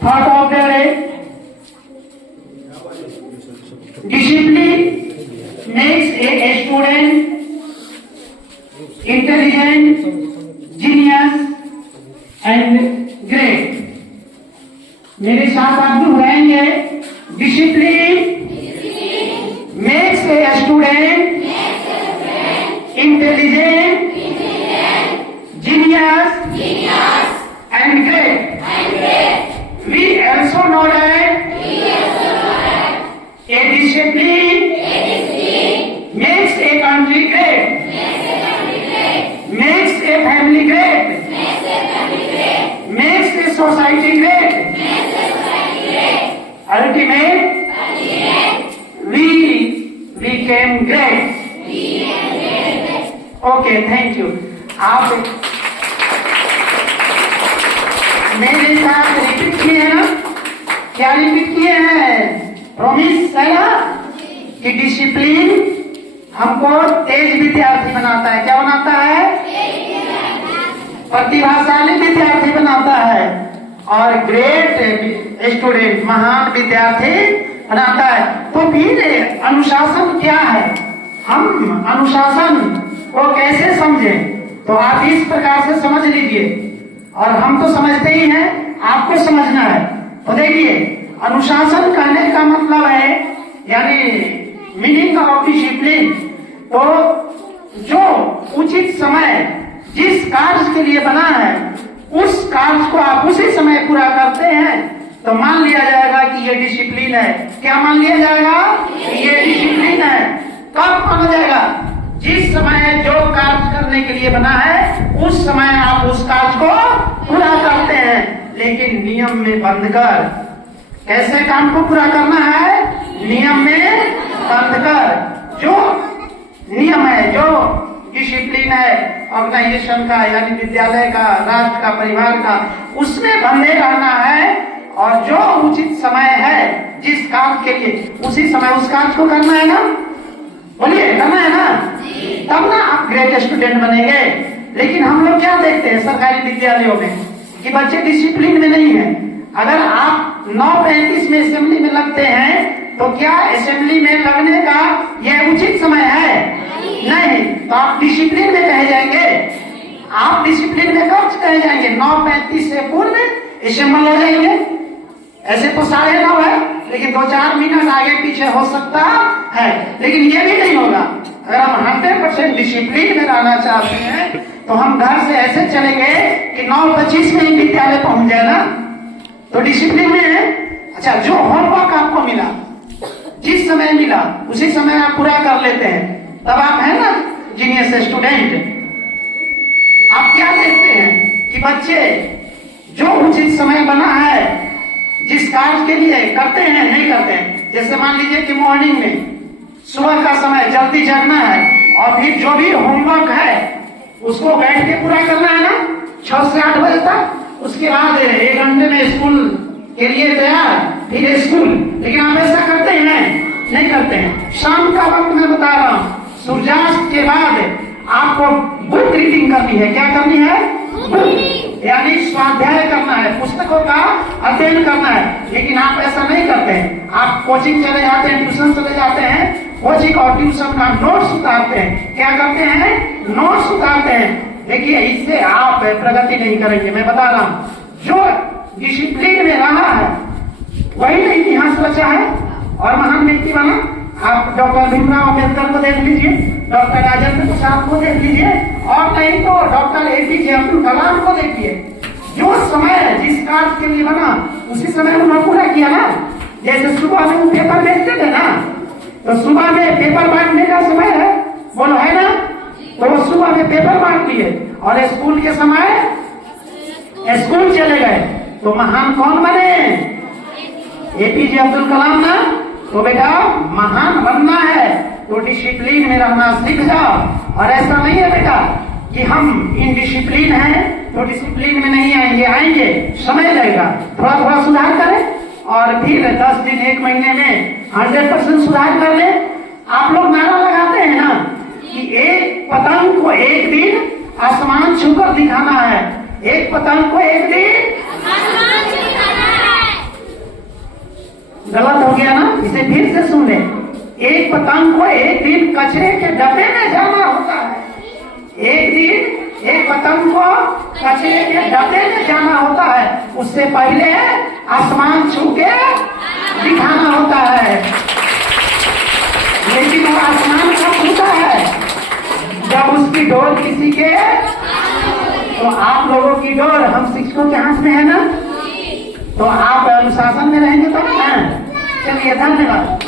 thought of their age. Discipline makes a student intelligent, genius and great. मेरे साथ आप जो रहेंगे, discipline makes a student intelligent, genius and great. We also know that a discipline makes a country great, makes a family great, makes a society great. Ultimate, we became great. Okay, thank you. आप मेरे साथ repeat किए हैं ना? क्या repeat किए हैं? Promise है ना कि डिसिप्लिन हमको तेज विद्यार्थी बनाता है। क्या बनाता है? प्रतिभाशाली विद्यार्थी बनाता है और ग्रेट स्टूडेंट, महान विद्यार्थी बनाता है। तो फिर अनुशासन क्या है? हम अनुशासन को कैसे समझें? तो आप इस प्रकार से समझ लीजिए, और हम तो समझते ही हैं, आपको समझना है। तो देखिए, अनुशासन कहने का मतलब है, यानी मीनिंग ऑफ डिसिप्लिन, तो जो उचित समय जिस कार्य के लिए बना है उस कार्य को आप उसी समय पूरा करते हैं तो मान लिया जाएगा कि ये डिसिप्लिन है। क्या मान लिया जाएगा? ये डिसिप्लिन है। कब माना जाएगा? जिस समय जो कार्य करने के लिए बना है उस समय आप उस कार्य को पूरा करते हैं, लेकिन नियम में बंधकर। कैसे काम को पूरा करना है? नियम में बंधकर। जो नियम है, जो डिसिप्लिन है ऑर्गेनाइजेशन का, यानी विद्यालय का, राष्ट्र का, परिवार का, उसमें बंधे रहना है। और जो उचित समय है जिस कार्य के लिए, उसी समय उस कार्य को करना है ना। बोलिए, करना है ना? तब ना आप ग्रेट स्टूडेंट बनेंगे। लेकिन हम लोग क्या देखते हैं सरकारी विद्यालयों में कि बच्चे डिसिप्लिन में नहीं है। अगर आप 9:35 में असेंबली में लगते हैं तो क्या असेंबली में लगने का यह उचित समय है? नहीं। तो आप डिसिप्लिन में कहे जाएंगे। आप डिसिप्लिन में कब कहे जाएंगे? 9:35 से पूर्व असेंबल हो जाएंगे। ऐसे तो 9:30 है, लेकिन 2-4 मिनट आगे पीछे हो सकता है, लेकिन ये भी नहीं होगा। अगर हम 100% डिसिप्लिन में रहना चाहते हैं तो हम घर से ऐसे चलेंगे कि 9:25 में ही विद्यालय पहुंच जाए ना। तो डिसिप्लिन में है। अच्छा, जो होमवर्क आपको मिला, जिस समय मिला उसी समय आप पूरा कर लेते हैं, तब आप है ना जीनियस स्टूडेंट। आप क्या देखते हैं कि बच्चे जो उचित समय बना है जिस कार्य के लिए करते हैं, नहीं करते हैं। जैसे मान लीजिए कि मॉर्निंग में सुबह का समय जल्दी जगना है और फिर जो भी होमवर्क है उसको बैठ के पूरा करना है ना 6 से 8 बजे तक। उसके बाद 1 घंटे में स्कूल के लिए तैयार, फिर स्कूल। लेकिन आप ऐसा करते हैं? नहीं करते हैं। शाम का वक्त मैं बता रहा हूँ, सूर्यास्त के बाद आपको बुक रीडिंग करनी है। क्या करनी है? बुक, यानी स्वाध्याय करना है, पुस्तकों का अध्ययन करना है। लेकिन आप ऐसा नहीं करते हैं। आप कोचिंग चले जाते हैं, ट्यूशन चले जाते हैं, कोचिंग और ट्यूशन का नोट्स उतारते हैं। क्या करते हैं? नोट्स उतारते हैं। देखिए, इससे आप प्रगति नहीं करेंगे। मैं बता रहा हूँ, जो डिसिप्लिन में रहा है वही इतिहास बचा है और महान व्यक्ति बना। आप डॉक्टर भीमराव अम्बेडकर को देख लीजिए, डॉक्टर राजेंद्र प्रसाद को देख लीजिए, और नहीं तो डॉक्टर APJ अब्दुल कलाम को देखिए। जो समय जिस कार्य के लिए बना उसी समय उन्होंने पूरा किया ना। जैसे सुबह में वो पेपर बेचते थे ना, तो सुबह में पेपर बांटने का समय है, बोलो है ना। तो वो सुबह में पेपर बांट लिए और स्कूल के समय स्कूल चले गए। तो महान कौन बने? APJ अब्दुल कलाम ना। तो बेटा, महान बनना है तो डिसिप्लिन में रहना सीख जाओ। और ऐसा नहीं है बेटा कि हम इनडिसिप्लिन हैं तो डिसिप्लिन में नहीं आएंगे। आएंगे, समय लगेगा। थोड़ा थोड़ा सुधार करें और फिर 10 दिन 1 महीने में 100% सुधार कर ले। आप लोग नारा लगाते हैं ना कि एक पतंग को एक दिन आसमान छूकर दिखाना है। एक पतंग को एक दिन गलत हो गया ना, इसे फिर से सुन ले। एक पतंग को एक दिन कचरे के डब्बे में जाना होता है। एक दिन एक पतंग को कचरे के डब्बे में जाना होता है। उससे पहले आसमान छू के दिखाना होता है। लेकिन वो आसमान कब छूता है? जब उसकी डोर किसी के, तो आप लोगों की डोर हम शिक्षकों के हाथ में है ना, तो आप अनुशासन में रहेंगे तो ना। चलिए, धन्यवाद।